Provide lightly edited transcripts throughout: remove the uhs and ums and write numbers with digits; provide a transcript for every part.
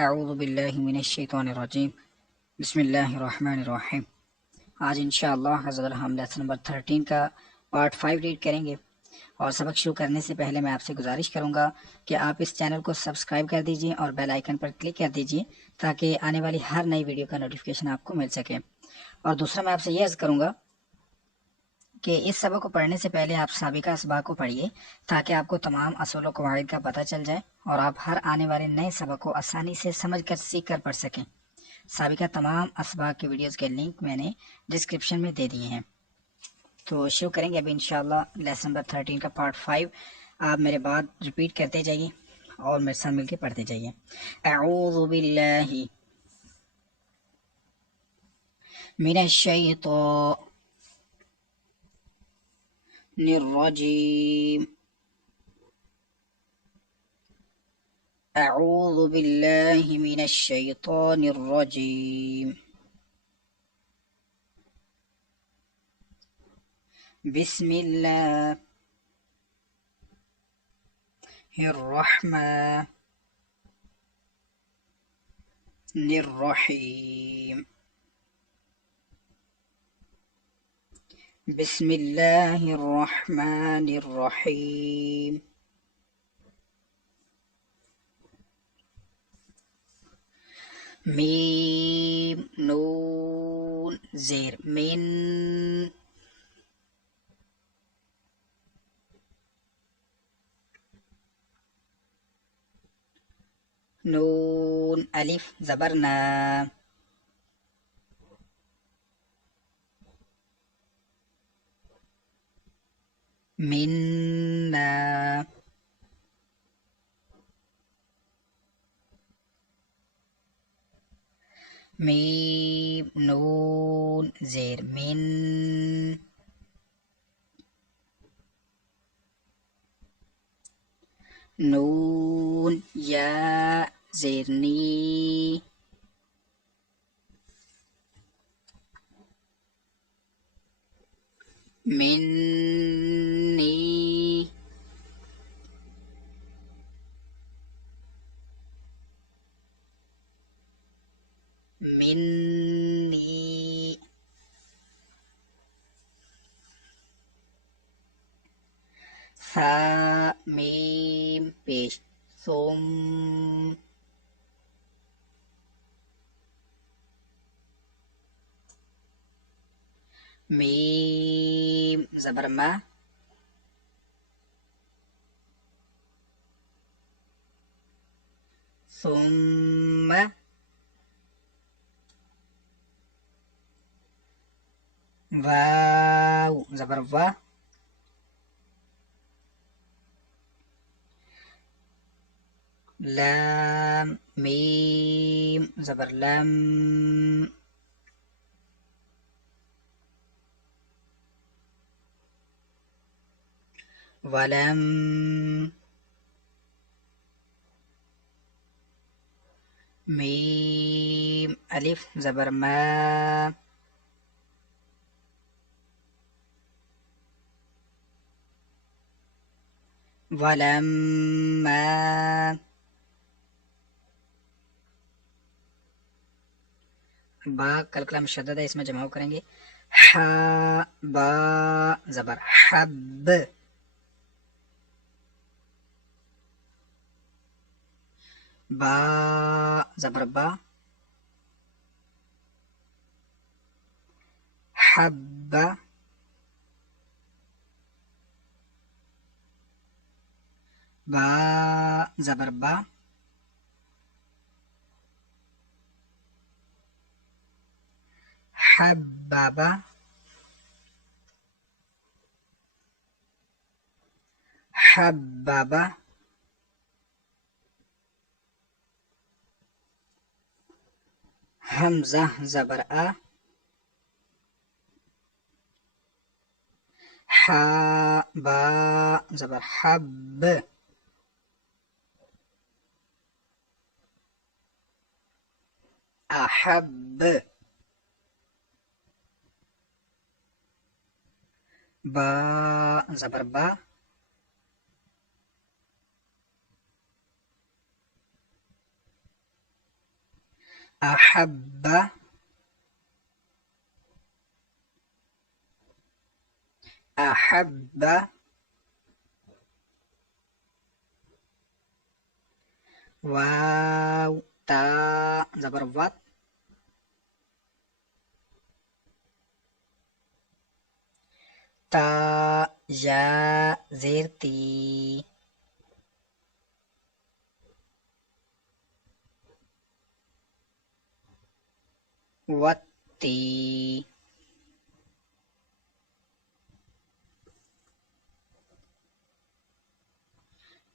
अऊज़ु बिल्लाहि मिनश्शैतानिर्रजीम बिस्मिल्लाहिर्रहमानिर्रहीम। आज इंशाअल्लाह हज़रत हम लेसन नंबर 13 का पार्ट 5 रीड करेंगे। और सबक शुरू करने से पहले मैं आपसे गुजारिश करूंगा कि आप इस चैनल को सब्सक्राइब कर दीजिए और बेल आइकन पर क्लिक कर दीजिए ताकि आने वाली हर नई वीडियो का नोटिफिकेशन आपको मिल सके। और दूसरा मैं आपसे यह अर्ज़ करूंगा कि इस सबक को पढ़ने से पहले आप साबिका असबाक को पढ़िए ताकि आपको तमाम असूल व कवाइद का पता चल जाए और आप हर आने वाले नए सबक को आसानी से समझ कर सीख कर पढ़ सकें। साबिका तमाम असबाक की वीडियोस के लिंक मैंने डिस्क्रिप्शन में दे दिए हैं। तो शुरू करेंगे अभी इंशाल्लाह लेसन नंबर 13 का पार्ट 5। आप मेरे बाद रिपीट करते जाइए और मेरे साथ मिलकर पढ़ते जाइए। अऊज़ु बिल्लाहि मिनश्शैतानिर्रजीम। अऊज़ु बिल्लाहि मिनश्शैतानिर्रजीम। बिस्मिल्लाहिर्रहमानिर्रहीम। बिस्मिल्लाहिर्रहमानिर्रहीम। मीम नून ज़ेर मिन। नून अलिफ ज़बर ना। मिन्ना। मीम नून ज़ेर मिन। नून या ज़ेर नी। मिन्नी। मिन्नी। सा मीम पेश सुम। मीम ज़बर मा। सुम्मा। वाव ज़बर वा। लाम मीम ज़बर लम। वलम। मीम अलिफ ज़बर मा। वलम्मा। बा कलकला मुशद्दद है, इसमें जमाव करेंगे। हा बा ज़बर हब। बा ज़बर बा। हब्बा। बा ज़बर बा। हब्बाबा। हब्बाबा। हमज़ा ज़बर आ। हा बा ज़बर हब। अहब। बा ज़बर बा। أحب أحب واو تا زبر وات تا يا زير تي وتي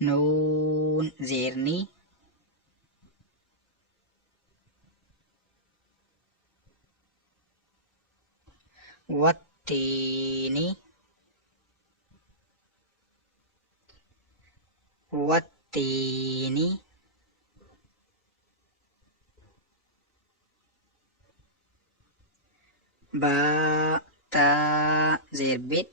نون زيرني والتين والتين با تا زير بيت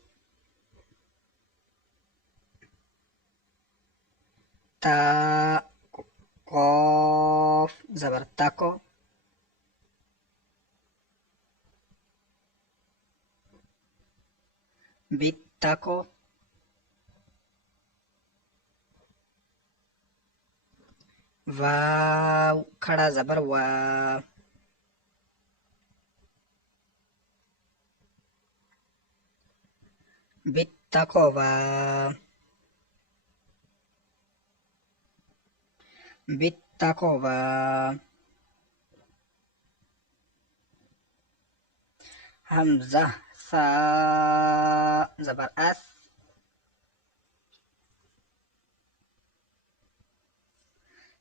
تا قاف زبر تاكو بيت تاكو واو खड़ा जबर वा بالتقوى بالتقوى همزة ثا زبر أث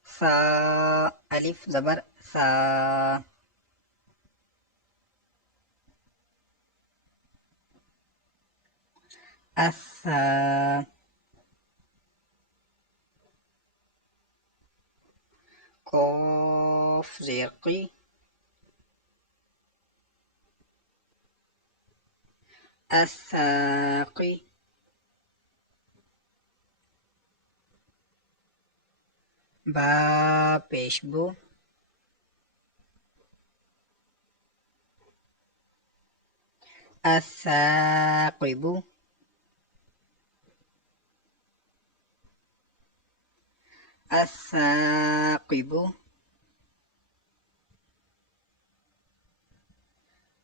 ثا ألف زبر ثا الثا قاف زيرقي الساقي با پیشبو الثاقب الثاقب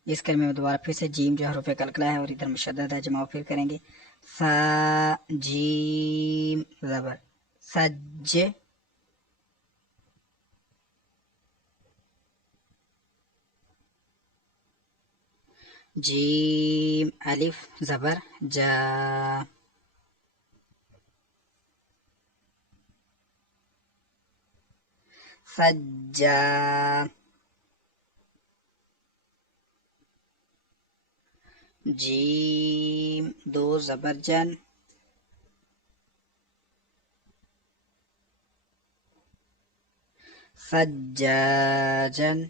इस कलमे में दोबारा फिर से जीम जो हरूफ कलकला है और इधर मुशद्दद है जमा फिर करेंगे सा जीम जबर सज जीम अलिफ जबर जा सज्जा जीम दो जबरजन सज्जाजन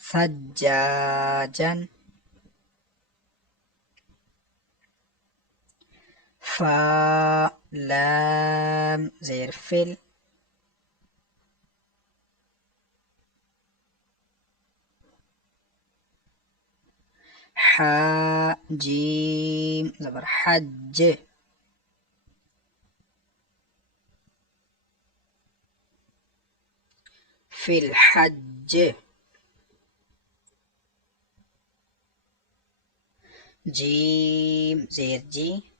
सज्जाजन फा लाम زير فل حا جيم زبر حج في الحج جيم زير جي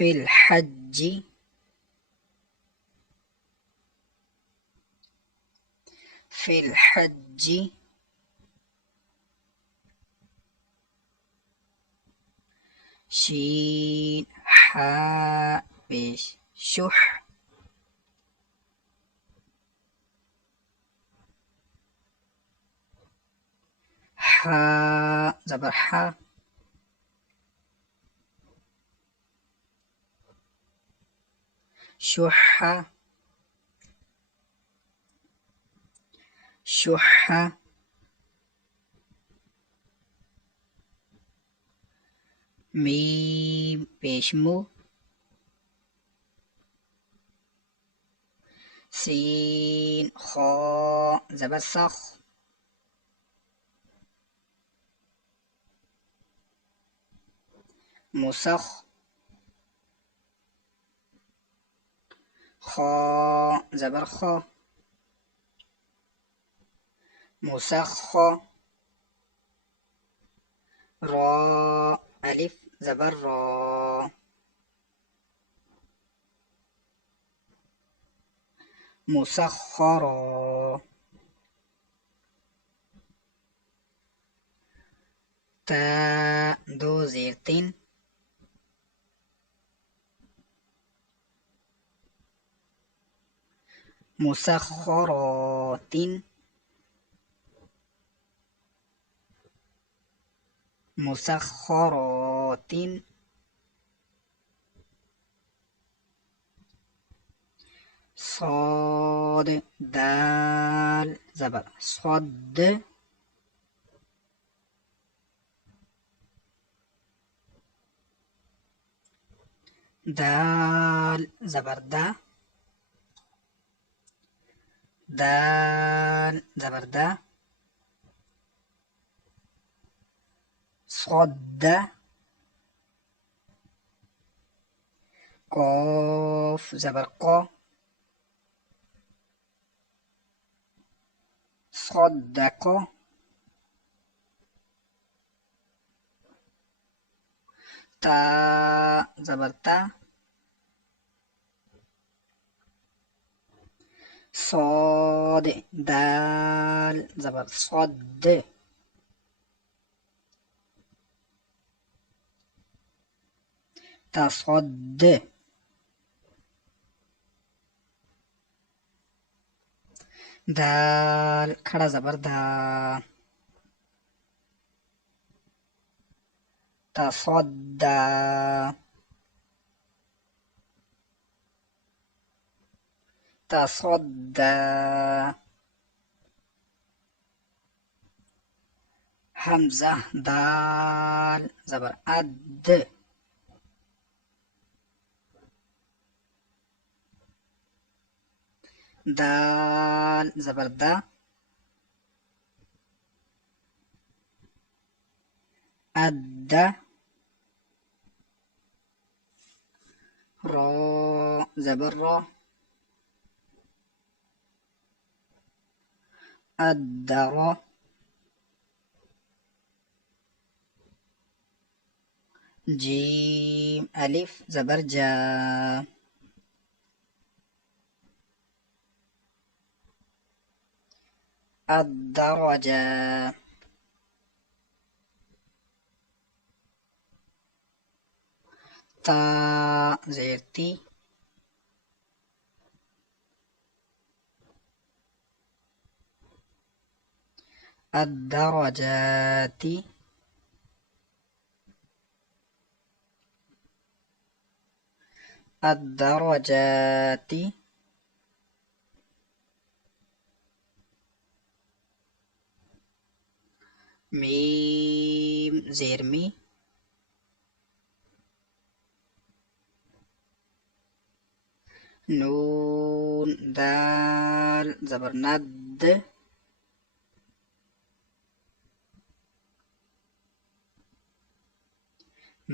في الحج في الحج شين حاء بيش شح حاء زبر حاء شح شح ميم पेशमू, सीन खो ज़बर सख, मुसख, खो ज़बर खो, मुसख, रो अलिफ ज़बर रो, मुसख्खरो, ता दो ज़ेर तीन, मुसख्खरातिन, मुसख्खरातिन, صاد دال زبر صد، دال زبر دا، دال زبر دا، صد، قاف زبر قا، صدق، تا زبر تا، صاد دال زبر صد، تصد، دال खड़ा जबर दा, تصدى، تصدى، همزة دال زبر أد، دال زبر دا، أد، را زبر را، أدر، جيم ألف زبر جا، الدرجة، تا زيرتي، الدرجات، الدرجات، ميم زير مي، نون دال زبر ند،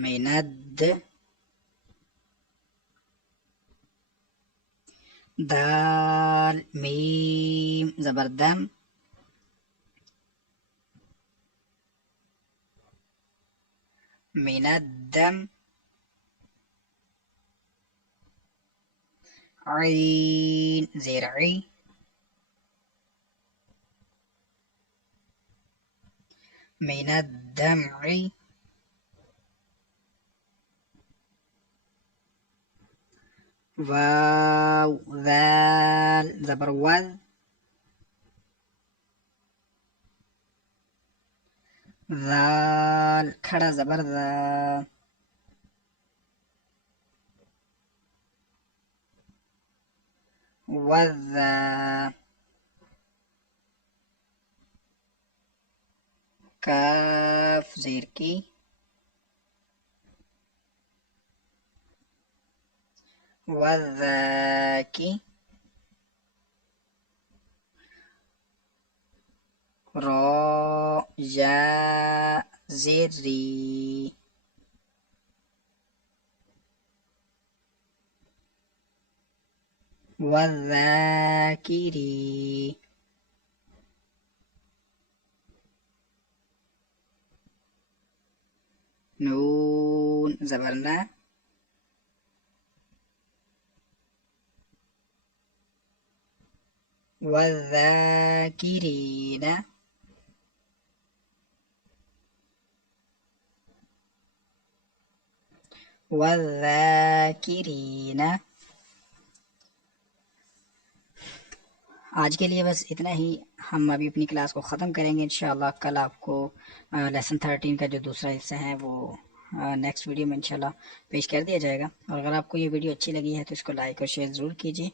مند، دال ميم زبر دم، من الدم، عين زرعي، من الدمع، واو ذال زبر وذ، ذال खड़ा जबर ذا، वذا، काफ जेर की, वज़ाकी रो या ज़ेरी वज़ाकिरी नून ज़बरना वज़ाकिरीन वज़ाकिरीन। आज के लिए बस इतना ही। हम अभी अपनी क्लास को ख़त्म करेंगे इंशाल्लाह। कल आपको लेसन 13 का जो दूसरा हिस्सा है वो नेक्स्ट वीडियो में इंशाल्लाह पेश कर दिया जाएगा। और अगर आपको ये वीडियो अच्छी लगी है तो इसको लाइक और शेयर ज़रूर कीजिए।